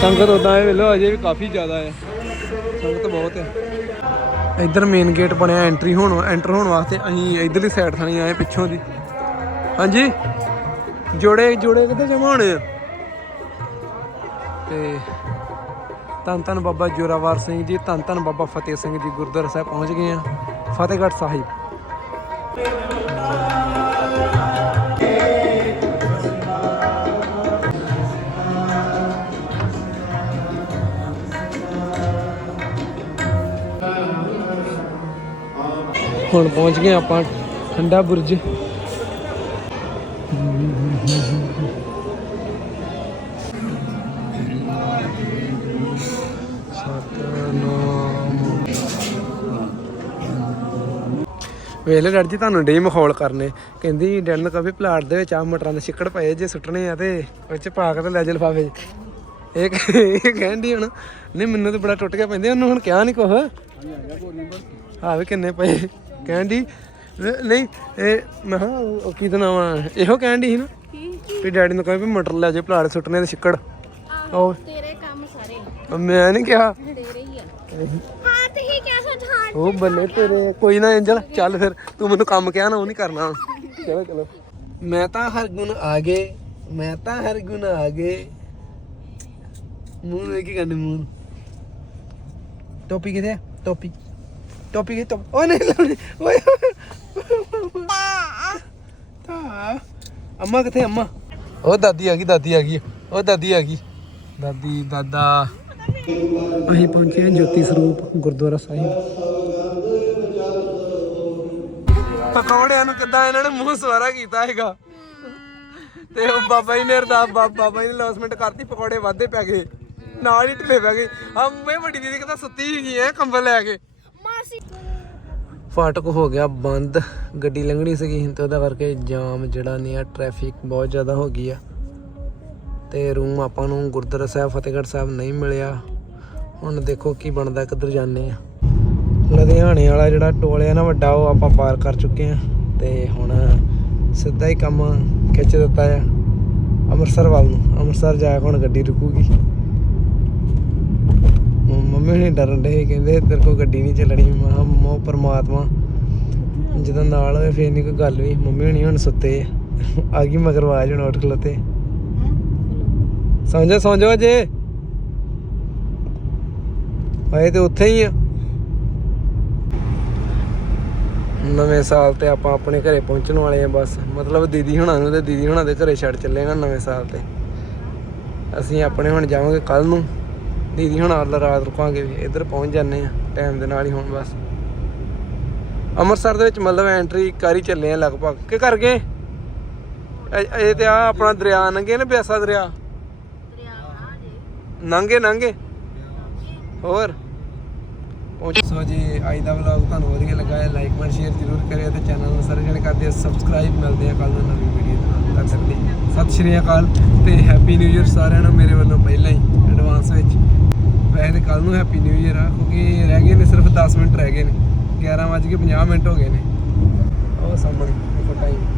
ਸੰਗਤ ਉਦਾਂ ਇਹ ਵੇਲੋ ਅਜੇ ਵੀ ਕਾਫੀ ਜ਼ਿਆਦਾ ਹੈ ਸੰਗਤ ਬਹੁਤ ਹੈ ਇੱਧਰ ਮੇਨ ਗੇਟ ਬਣਿਆ ਐਂਟਰੀ ਹੋਣ ਐਂਟਰ ਹੋਣ ਵਾਸਤੇ ਅਸੀਂ ਇਧਰਲੀ ਸਾਈਡ ਥਾਣੀ ਆਏ ਪਿੱਛੋਂ ਦੀ। ਹਾਂਜੀ? ਜੋੜੇ ਜੋੜੇ ਕਿੱਥੇ ਜਮਾ ਹੋਣੇ ਆ? ਤੇ ਧੰਨ ਧੰਨ ਬਾਬਾ ਜੋਰਾਵਰ ਸਿੰਘ ਜੀ, ਧੰਨ ਧੰਨ ਬਾਬਾ ਫਤਿਹ ਸਿੰਘ ਜੀ, ਗੁਰਦੁਆਰਾ ਸਾਹਿਬ ਪਹੁੰਚ ਗਏ ਆ ਫਤਿਹਗੜ੍ਹ ਸਾਹਿਬ। ਹੁਣ ਪਹੁੰਚ ਗਏ ਆਪਾਂ ਠੰਡਾ ਬੁਰਜ। ਵੇਲੇ ਡਰ ਜੀ ਤੁਹਾਨੂੰ ਡੇ ਮਖੌਲ ਕਰਨੇ। ਕਹਿੰਦੀ ਡੈਡ ਨੂੰ ਕਹੇ ਪਲਾਟ ਦੇ ਵਿੱਚ ਆ ਮਟਰਾਂ ਦੇ ਛਿੱਕੜ ਪਏ ਜੇ ਸੁੱਟਣੇ ਆ ਤੇ ਉਹ ਚ ਪਾ ਕੇ ਤੇ ਲੈ ਜਾ ਲਿਫਾਫੇ। ਇਹ ਕਹਿੰਦੀ ਹੁਣ ਨਹੀਂ ਮੈਨੂੰ ਤੇ ਬੜਾ ਟੁੱਟ ਗਿਆ ਪੈਂਦੇ ਉਹਨੂੰ ਹੁਣ ਕਿਹਾ ਨਹੀਂ ਕੁਛ। ਆ ਵੀ ਕਿੰਨੇ ਪਏ। ਕਹਿੰਦੀ ਨਹੀਂ ਇਹ ਮੈਂ ਉਹ ਕੀ ਦਾ ਨਾਮ ਆ? ਇਹੋ ਕਹਿੰਦੀ ਸੀ ਨਾ ਵੀ ਡੈਡੀ ਨੂੰ ਕਹੇ ਵੀ ਮਟਰ ਲੈ ਜਾ ਪਲਾਟ ਸੁੱਟਣੇ ਦੇ ਛਿੱਕੜ। ਉਹ ਤੇਰੇ ਕੰਮ ਸਾਰੇ ਮੈਂ ਨਹੀਂ ਕਿਹਾ। ਤੇਰੇ ਹੀ ਆ। ਹਾਂ ਹੀ ਹਾਂ ਉਹ ਬੱਲੇ ਤੇਰੇ। ਕੋਈ ਨਾ ਐਂਜਲ ਚੱਲ ਫਿਰ। ਤੂੰ ਮੈਨੂੰ ਕੰਮ ਕਿਹਾ ਨਾ, ਉਹ ਨਹੀਂ ਕਰਨਾ ਚਲੋ ਚਲੋ। ਮੈਂ ਤਾਂ ਹਰ ਗੁਣ ਆ ਗਏ। ਮੈਂ ਤਾਂ ਹਰ ਗੁਣ ਆ ਗਏ। ਮੂੰਹ ਨੂੰ ਕੀ ਮੂੰਹ। ਟੋਪੀ ਕਿਥੇ ਟੋਪੀ। ਟੋਪੀ ਕਿਥੇ ਟੋਪੀ ਓਏ ਨਹੀਂ ਲਾਉਣੀ ਓਏ ਤਾਂ ਅੰਮਾ ਕਿਥੇ ਅੰਮਾ। ਉਹ ਦਾਦੀ ਆ ਗਈ, ਦਾਦੀ ਆ ਗਈ। ਉਹ ਦਾਦੀ ਆ ਗਈ। ਦਾਦੀ, ਦਾਦਾ। ਅਸੀਂ ਪਹੁੰਚੇ ਹਾਂ ਜੋਤੀ ਸਰੂਪ ਗੁਰਦੁਆਰਾ ਸਾਹਿਬ। ਪਕੌੜਿਆਂ ਨੂੰ ਕਿੱਦਾਂ ਇਹਨਾਂ ਨੇ ਮੂੰਹ ਸਵਾਰਾ ਕੀਤਾ ਹੈਗਾ। ਤੇ ਉਹ ਬਾਬਾ ਜੀ ਨੇ ਅਰਦਾਸ ਬਾਬਾ ਜੀ ਨੇ ਲੌਸਮੈਂਟ ਕਰਤੀ ਪਕੌੜੇ ਵਾਧੇ ਪੈ ਗਏ। ਨਾਲ ਹੀ ਢਿੱਲੇ ਪੈ ਗਏ। ਆ ਮੈਂ ਵੱਡੀ ਦੀਦੀ ਕਹਿੰਦਾ ਸੁੱਤੀ ਹੈਗੀ ਐ ਕੰਬਲ ਲੈ ਕੇ। ਮਾਸੀ। ਫਾਟਕ ਹੋ ਗਿਆ ਬੰਦ ਗੱਡੀ ਲੰਘਣੀ ਸੀਗੀ ਤੇ ਉਹਦਾ ਕਰਕੇ ਜਾਮ ਜਿਹੜਾ ਨਹੀਂ ਆ ਟ੍ਰੈਫਿਕ ਬਹੁਤ ਜ਼ਿਆਦਾ ਹੋ ਗਈ ਆ। ਤੇ ਰੂਮ ਆਪਾਂ ਨੂੰ ਗੁਰਦੁਆਰਾ ਸਾਹਿਬ ਫਤਿਹਗੜ੍ਹ ਸਾਹਿਬ ਨਹੀਂ ਮਿਲਿਆ। ਹੁਣ ਦੇਖੋ ਕੀ ਬਣਦਾ ਕਿੱਧਰ ਜਾਂਦੇ ਆ। ਲੁਧਿਆਣੇ ਵਾਲਾ ਜਿਹੜਾ ਟੋਲ ਆ ਨਾ ਵੱਡਾ, ਉਹ ਆਪਾਂ ਪਾਰ ਕਰ ਚੁੱਕੇ ਆ ਤੇ ਹੁਣ ਸਿੱਧਾ ਹੀ ਕੰਮ ਖਿੱਚ ਦਿੱਤਾ ਆ ਅੰਮ੍ਰਿਤਸਰ ਵੱਲ ਨੂੰ। ਅੰਮ੍ਰਿਤਸਰ ਜਾ ਕੇ ਹੁਣ ਗੱਡੀ ਰੁਕੂਗੀ। ਮੰਮੀ ਨੇ ਡਰਨ ਦੇ ਕਹਿੰਦੇ ਤੇਰੇ ਕੋਲ ਗੱਡੀ ਨਹੀਂ ਚੱਲਣੀ। ਮੈਂ ਕਿਹਾ ਮੋ ਪਰਮਾਤਮਾ, ਜਦੋਂ ਨਾਲ ਹੋਵੇ ਫੇਰ ਨਹੀਂ ਕੋਈ ਗੱਲ ਵੀ। ਮੰਮੀ ਹੁਣੀ ਹੁਣ ਸੁੱਤੇ ਆ। ਗਈ ਮਗਰ ਆਵਾਜ਼ ਹੁਣ ਉੱਠ ਖਲੋਤੇ। ਸੌਂ ਸਮਝੋ ਸੌਂ ਜੇ ਆਏ ਤੇ ਉੱਥੇ ਹੀ ਆ। ਨਵੇਂ ਸਾਲ ਤੇ ਆਪਾਂ ਆਪਣੇ ਘਰੇ ਪਹੁੰਚਣ ਵਾਲੇ ਆ ਬਸ। ਮਤਲਬ ਦੀਦੀ ਹੁਣਾਂ ਨੂੰ ਤੇ ਦੀਦੀ ਹੁਣਾਂ ਦੇ ਘਰੇ ਛੱਡ ਚੱਲੇ ਨਾ ਨਵੇਂ ਸਾਲ ਤੇ। ਅਸੀਂ ਆਪਣੇ ਹੁਣ ਜਾਵਾਂਗੇ ਕੱਲ ਨੂੰ। ਦੀਦੀ ਹੁਣ ਨਾਲ ਰਾਤ ਰੁਕਾਂਗੇ ਵੀ ਇੱਧਰ ਪਹੁੰਚ ਜਾਂਦੇ ਆ ਟਾਈਮ ਦੇ ਨਾਲ ਹੀ ਹੁਣ ਬਸ। ਅੰਮ੍ਰਿਤਸਰ ਦੇ ਵਿੱਚ ਮਤਲਬ ਐਂਟਰੀ ਕਰ ਹੀ ਚੱਲੇ ਆ ਲਗਭਗ। ਕਿ ਕਰ ਗਏ? ਇਹ ਤੇ ਆ ਆਪਣਾ ਦਰਿਆ ਲੰਘੇ ਨਾ ਬਿਆਸਾ ਦਰਿਆ? ਨੰਗੇ ਨੰਗੇ? ਹੋਰ? ਪਹੁੰਚ ਸੋ ਜੀ, ਅੱਜ ਦਾ ਵਲੌਗ ਤੁਹਾਨੂੰ ਵਧੀਆ ਲੱਗਾ ਹੈ ਲਾਈਕ ਕਮੈਂਟ ਸ਼ੇਅਰ ਜ਼ਰੂਰ ਕਰਿਓ ਤੇ ਚੈਨਲ ਨੂੰ ਸਾਰੇ ਜਣੇ ਕਰਦੇ ਸਬਸਕ੍ਰਾਈਬ ਮਿਲਦੇ ਆ ਕੱਲ ਨੂੰ ਨਵੀਂ ਵੀਡੀਓ ਦੇ ਨਾਲ। ਤੱਕ ਲਈ ਸਤਿ ਸ਼੍ਰੀ ਅਕਾਲ ਤੇ ਹੈਪੀ ਨਿਊ ਇਅਰ ਸਾਰਿਆਂ ਨੂੰ ਮੇਰੇ ਵੱਲੋਂ ਪਹਿਲਾਂ ਹੀ ਐਡਵਾਂਸ ਵਿੱਚ। ਵੈਸੇ ਤੇ ਕੱਲ ਨੂੰ ਹੈਪੀ ਨਿਊ ਇਅਰ ਆ, ਕਿਉਂਕਿ ਰਹਿ ਗਏ ਨੇ, ਸਿਰਫ 10 ਮਿੰਟ ਰਹਿ ਗਏ ਨੇ। 11:50 ਮਿੰਟ ਹੋ ਗਏ ਨੇ। ਉਹ ਸਾਹਮਣੇ ਟਾਈਮ